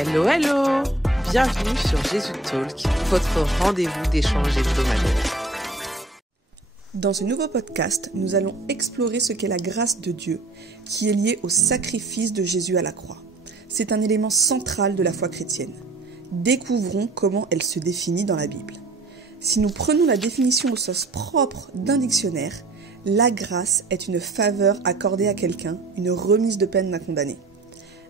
Hello, hello! Bienvenue sur Jésus Talk, votre rendez-vous d'échange hebdomadaire. Dans ce nouveau podcast, nous allons explorer ce qu'est la grâce de Dieu, qui est liée au sacrifice de Jésus à la croix. C'est un élément central de la foi chrétienne. Découvrons comment elle se définit dans la Bible. Si nous prenons la définition au sens propre d'un dictionnaire, la grâce est une faveur accordée à quelqu'un, une remise de peine d'un condamné.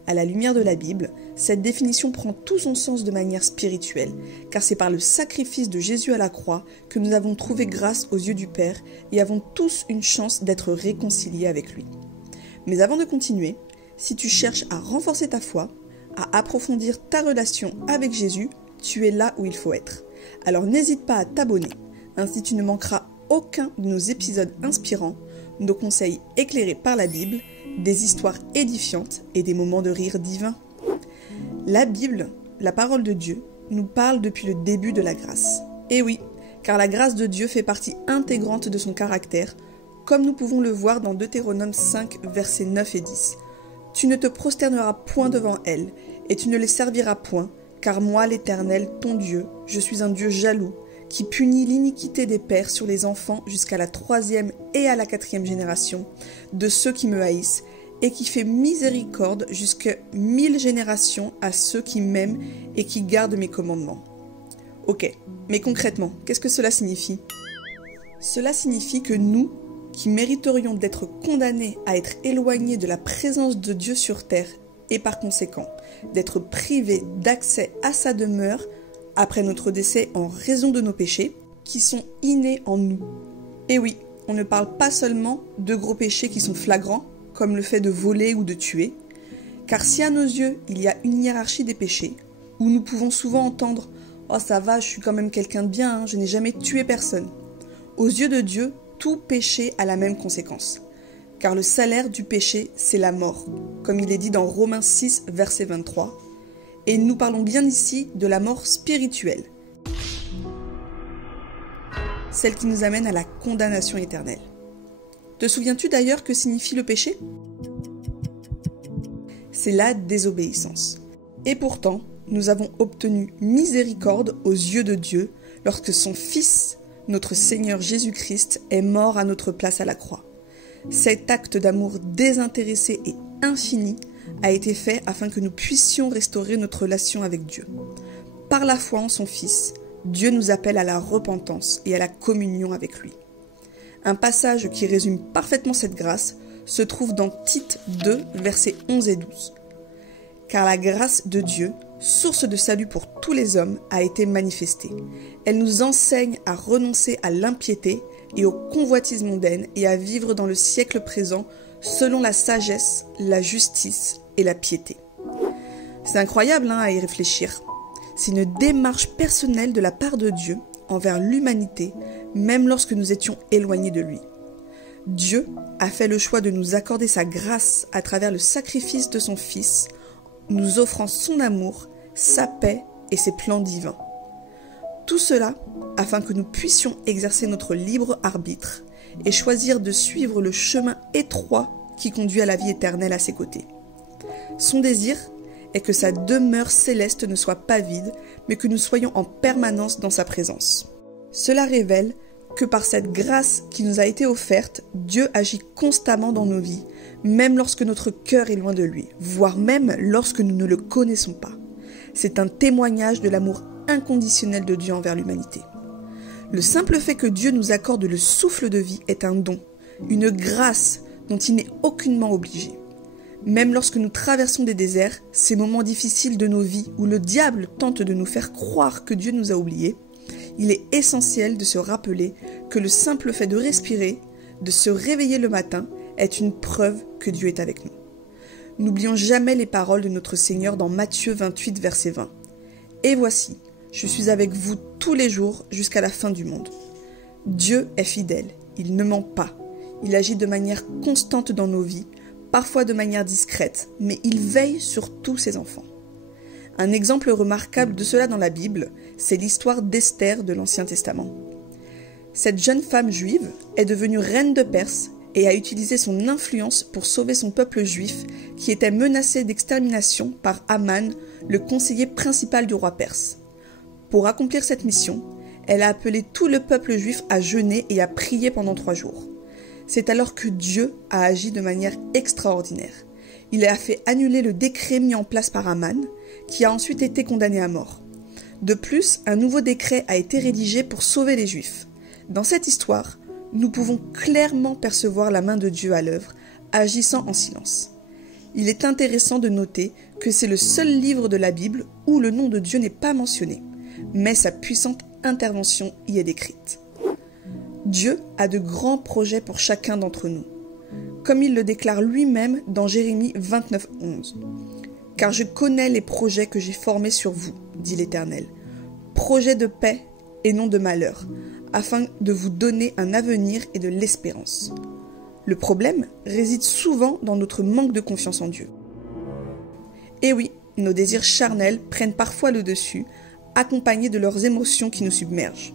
À la lumière de la Bible, cette définition prend tout son sens de manière spirituelle, car c'est par le sacrifice de Jésus à la croix que nous avons trouvé grâce aux yeux du Père et avons tous une chance d'être réconciliés avec lui. Mais avant de continuer, si tu cherches à renforcer ta foi, à approfondir ta relation avec Jésus, tu es là où il faut être. Alors n'hésite pas à t'abonner, ainsi tu ne manqueras aucun de nos épisodes inspirants, nos conseils éclairés par la Bible, des histoires édifiantes et des moments de rire divin. La Bible, la parole de Dieu, nous parle depuis le début de la grâce. Et oui, car la grâce de Dieu fait partie intégrante de son caractère, comme nous pouvons le voir dans Deutéronome 5, versets 9 et 10. « Tu ne te prosterneras point devant elles, et tu ne les serviras point, car moi, l'Éternel, ton Dieu, je suis un Dieu jaloux, qui punit l'iniquité des pères sur les enfants jusqu'à la 3e et à la 4e génération de ceux qui me haïssent, et qui fait miséricorde jusqu'à 1000 générations à ceux qui m'aiment et qui gardent mes commandements. » Ok, mais concrètement, qu'est-ce que cela signifie ? Cela signifie que nous, qui mériterions d'être condamnés à être éloignés de la présence de Dieu sur terre, et par conséquent, d'être privés d'accès à sa demeure, après notre décès en raison de nos péchés, qui sont innés en nous. Et oui, on ne parle pas seulement de gros péchés qui sont flagrants, comme le fait de voler ou de tuer, car si à nos yeux il y a une hiérarchie des péchés, où nous pouvons souvent entendre « Oh ça va, je suis quand même quelqu'un de bien, je n'ai jamais tué personne », aux yeux de Dieu, tout péché a la même conséquence, car le salaire du péché, c'est la mort, comme il est dit dans Romains 6, verset 23, et nous parlons bien ici de la mort spirituelle, celle qui nous amène à la condamnation éternelle. Te souviens-tu d'ailleurs que signifie le péché ? C'est la désobéissance. Et pourtant, nous avons obtenu miséricorde aux yeux de Dieu lorsque son Fils, notre Seigneur Jésus-Christ, est mort à notre place à la croix. Cet acte d'amour désintéressé et infini a été fait afin que nous puissions restaurer notre relation avec Dieu. Par la foi en son Fils, Dieu nous appelle à la repentance et à la communion avec lui. Un passage qui résume parfaitement cette grâce se trouve dans Tite 2, versets 11 et 12. « Car la grâce de Dieu, source de salut pour tous les hommes, a été manifestée. Elle nous enseigne à renoncer à l'impiété et au convoitise mondaine et à vivre dans le siècle présent selon la sagesse, la justice et la piété. » C'est incroyable à y réfléchir. C'est une démarche personnelle de la part de Dieu envers l'humanité, même lorsque nous étions éloignés de lui. Dieu a fait le choix de nous accorder sa grâce à travers le sacrifice de son Fils, nous offrant son amour, sa paix et ses plans divins. Tout cela afin que nous puissions exercer notre libre arbitre et choisir de suivre le chemin étroit qui conduit à la vie éternelle à ses côtés. Son désir est que sa demeure céleste ne soit pas vide, mais que nous soyons en permanence dans sa présence. Cela révèle que par cette grâce qui nous a été offerte, Dieu agit constamment dans nos vies, même lorsque notre cœur est loin de lui, voire même lorsque nous ne le connaissons pas. C'est un témoignage de l'amour inconditionnel de Dieu envers l'humanité. Le simple fait que Dieu nous accorde le souffle de vie est un don, une grâce dont il n'est aucunement obligé. Même lorsque nous traversons des déserts, ces moments difficiles de nos vies où le diable tente de nous faire croire que Dieu nous a oubliés, il est essentiel de se rappeler que le simple fait de respirer, de se réveiller le matin, est une preuve que Dieu est avec nous. N'oublions jamais les paroles de notre Seigneur dans Matthieu 28, verset 20. « Et voici, je suis avec vous tous les jours jusqu'à la fin du monde. » Dieu est fidèle, il ne ment pas. Il agit de manière constante dans nos vies, parfois de manière discrète, mais il veille sur tous ses enfants. Un exemple remarquable de cela dans la Bible, c'est l'histoire d'Esther de l'Ancien Testament. Cette jeune femme juive est devenue reine de Perse et a utilisé son influence pour sauver son peuple juif qui était menacé d'extermination par Aman, le conseiller principal du roi perse. Pour accomplir cette mission, elle a appelé tout le peuple juif à jeûner et à prier pendant 3 jours. C'est alors que Dieu a agi de manière extraordinaire. Il a fait annuler le décret mis en place par Aman, qui a ensuite été condamné à mort. De plus, un nouveau décret a été rédigé pour sauver les Juifs. Dans cette histoire, nous pouvons clairement percevoir la main de Dieu à l'œuvre, agissant en silence. Il est intéressant de noter que c'est le seul livre de la Bible où le nom de Dieu n'est pas mentionné, mais sa puissante intervention y est décrite. Dieu a de grands projets pour chacun d'entre nous, comme il le déclare lui-même dans Jérémie 29:11. « Car je connais les projets que j'ai formés sur vous, dit l'Éternel, projets de paix et non de malheur, afin de vous donner un avenir et de l'espérance. » Le problème réside souvent dans notre manque de confiance en Dieu. Et oui, nos désirs charnels prennent parfois le dessus, accompagnés de leurs émotions qui nous submergent.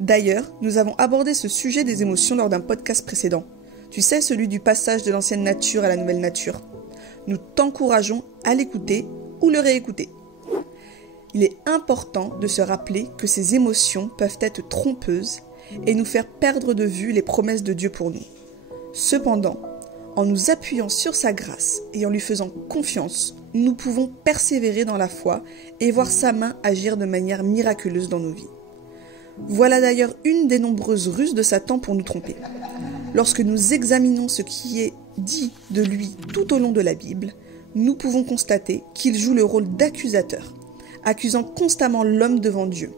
D'ailleurs, nous avons abordé ce sujet des émotions lors d'un podcast précédent. Tu sais, celui du passage de l'ancienne nature à la nouvelle nature. Nous t'encourageons à l'écouter ou le réécouter. Il est important de se rappeler que ces émotions peuvent être trompeuses et nous faire perdre de vue les promesses de Dieu pour nous. Cependant, en nous appuyant sur sa grâce et en lui faisant confiance, nous pouvons persévérer dans la foi et voir sa main agir de manière miraculeuse dans nos vies. Voilà d'ailleurs une des nombreuses ruses de Satan pour nous tromper. Lorsque nous examinons ce qui est dit de lui tout au long de la Bible, nous pouvons constater qu'il joue le rôle d'accusateur, accusant constamment l'homme devant Dieu.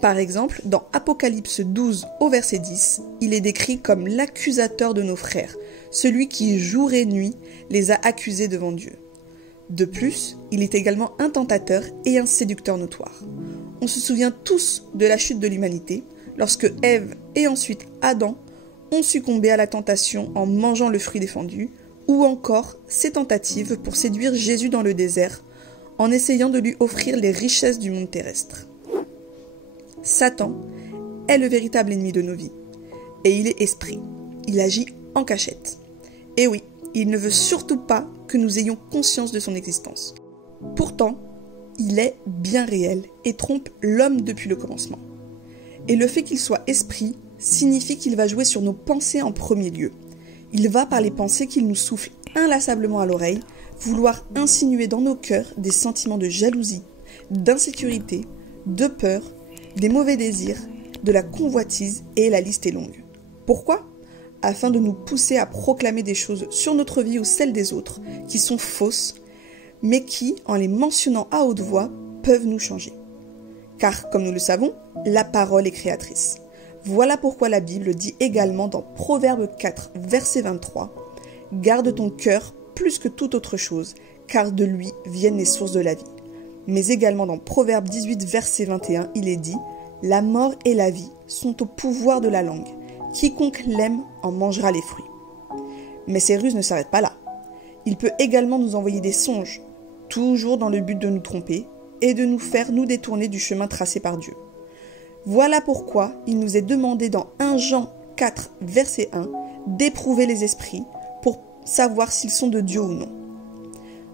Par exemple, dans Apocalypse 12 au verset 10, il est décrit comme l'accusateur de nos frères, celui qui jour et nuit les a accusés devant Dieu. De plus, il est également un tentateur et un séducteur notoire. On se souvient tous de la chute de l'humanité, lorsque Ève et ensuite Adam ont succombé à la tentation en mangeant le fruit défendu, ou encore ses tentatives pour séduire Jésus dans le désert, en essayant de lui offrir les richesses du monde terrestre. Satan est le véritable ennemi de nos vies, et il est esprit. Il agit en cachette. Et oui, il ne veut surtout pas que nous ayons conscience de son existence. Pourtant, il est bien réel et trompe l'homme depuis le commencement. Et le fait qu'il soit esprit signifie qu'il va jouer sur nos pensées en premier lieu. Il va, par les pensées qu'il nous souffle inlassablement à l'oreille, vouloir insinuer dans nos cœurs des sentiments de jalousie, d'insécurité, de peur, des mauvais désirs, de la convoitise, et la liste est longue. Pourquoi ? Afin de nous pousser à proclamer des choses sur notre vie ou celle des autres qui sont fausses, mais qui, en les mentionnant à haute voix, peuvent nous changer. Car, comme nous le savons, la parole est créatrice. Voilà pourquoi la Bible dit également dans Proverbe 4, verset 23, « Garde ton cœur plus que toute autre chose, car de lui viennent les sources de la vie. » Mais également dans Proverbe 18, verset 21, il est dit « La mort et la vie sont au pouvoir de la langue. Quiconque l'aime en mangera les fruits. » Mais ces ruses ne s'arrêtent pas là. Il peut également nous envoyer des songes, toujours dans le but de nous tromper et de nous faire nous détourner du chemin tracé par Dieu. Voilà pourquoi il nous est demandé dans 1 Jean 4, verset 1, d'éprouver les esprits pour savoir s'ils sont de Dieu ou non.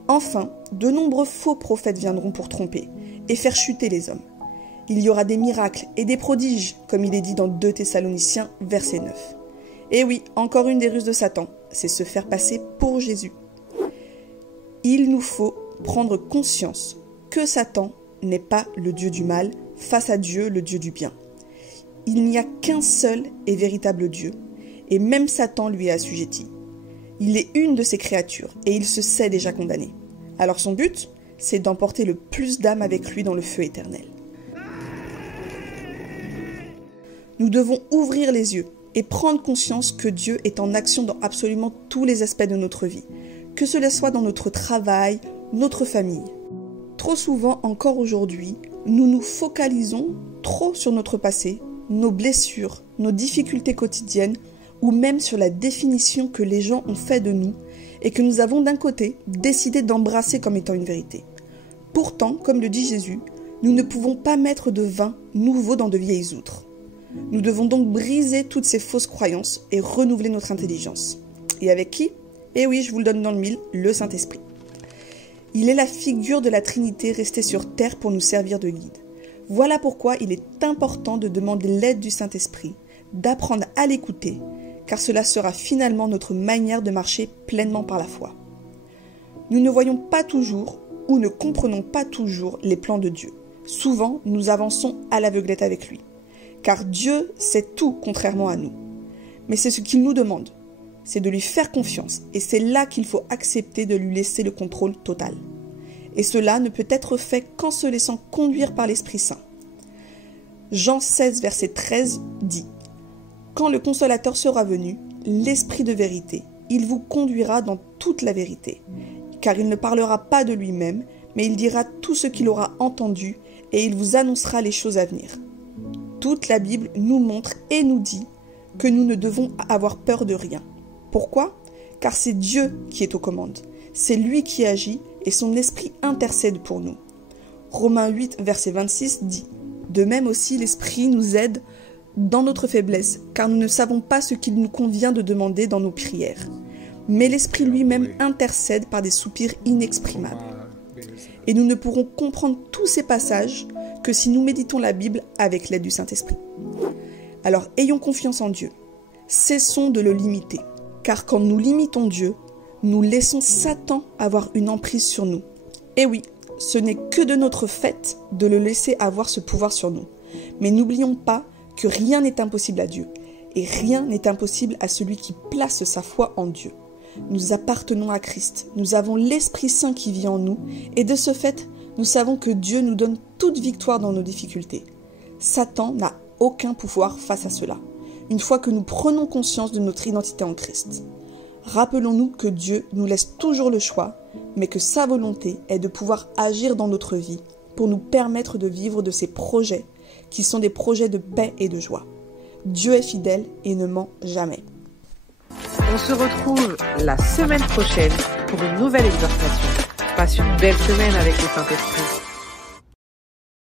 Enfin, de nombreux faux prophètes viendront pour tromper et faire chuter les hommes. Il y aura des miracles et des prodiges, comme il est dit dans 2 Thessaloniciens, verset 9. Et oui, encore une des ruses de Satan, c'est se faire passer pour Jésus. Il nous faut prendre conscience que Satan n'est pas le Dieu du mal face à Dieu, le Dieu du bien. Il n'y a qu'un seul et véritable Dieu, et même Satan lui est assujetti. Il est une de ses créatures, et il se sait déjà condamné. Alors son but, c'est d'emporter le plus d'âmes avec lui dans le feu éternel. Nous devons ouvrir les yeux et prendre conscience que Dieu est en action dans absolument tous les aspects de notre vie, que cela soit dans notre travail, notre famille. Trop souvent, encore aujourd'hui, nous nous focalisons trop sur notre passé, nos blessures, nos difficultés quotidiennes, ou même sur la définition que les gens ont fait de nous, et que nous avons d'un côté décidé d'embrasser comme étant une vérité. Pourtant, comme le dit Jésus, nous ne pouvons pas mettre de vin nouveau dans de vieilles outres. Nous devons donc briser toutes ces fausses croyances et renouveler notre intelligence. Et avec qui ? Eh oui, je vous le donne dans le mille, le Saint-Esprit. Il est la figure de la Trinité restée sur terre pour nous servir de guide. Voilà pourquoi il est important de demander l'aide du Saint-Esprit, d'apprendre à l'écouter, car cela sera finalement notre manière de marcher pleinement par la foi. Nous ne voyons pas toujours ou ne comprenons pas toujours les plans de Dieu. Souvent, nous avançons à l'aveuglette avec lui, car Dieu sait tout contrairement à nous. Mais c'est ce qu'il nous demande, c'est de lui faire confiance, et c'est là qu'il faut accepter de lui laisser le contrôle total. Et cela ne peut être fait qu'en se laissant conduire par l'Esprit Saint. Jean 16, verset 13 dit « Quand le Consolateur sera venu, l'Esprit de vérité, il vous conduira dans toute la vérité, car il ne parlera pas de lui-même, mais il dira tout ce qu'il aura entendu, et il vous annoncera les choses à venir. » Toute la Bible nous montre et nous dit que nous ne devons avoir peur de rien. Pourquoi ? Car c'est Dieu qui est aux commandes. C'est lui qui agit et son esprit intercède pour nous. Romains 8, verset 26 dit « De même aussi l'esprit nous aide dans notre faiblesse, car nous ne savons pas ce qu'il nous convient de demander dans nos prières. Mais l'esprit lui-même intercède par des soupirs inexprimables. » Et nous ne pourrons comprendre tous ces passages que si nous méditons la Bible avec l'aide du Saint-Esprit. Alors ayons confiance en Dieu. Cessons de le limiter. Car quand nous limitons Dieu, nous laissons Satan avoir une emprise sur nous. Et oui, ce n'est que de notre fait de le laisser avoir ce pouvoir sur nous. Mais n'oublions pas que rien n'est impossible à Dieu. Et rien n'est impossible à celui qui place sa foi en Dieu. Nous appartenons à Christ. Nous avons l'Esprit Saint qui vit en nous. Et de ce fait, nous savons que Dieu nous donne toute victoire dans nos difficultés. Satan n'a aucun pouvoir face à cela, une fois que nous prenons conscience de notre identité en Christ. Rappelons-nous que Dieu nous laisse toujours le choix, mais que sa volonté est de pouvoir agir dans notre vie pour nous permettre de vivre de ses projets, qui sont des projets de paix et de joie. Dieu est fidèle et ne ment jamais. On se retrouve la semaine prochaine pour une nouvelle exhortation. Passe une belle semaine avec le Saint-Esprit.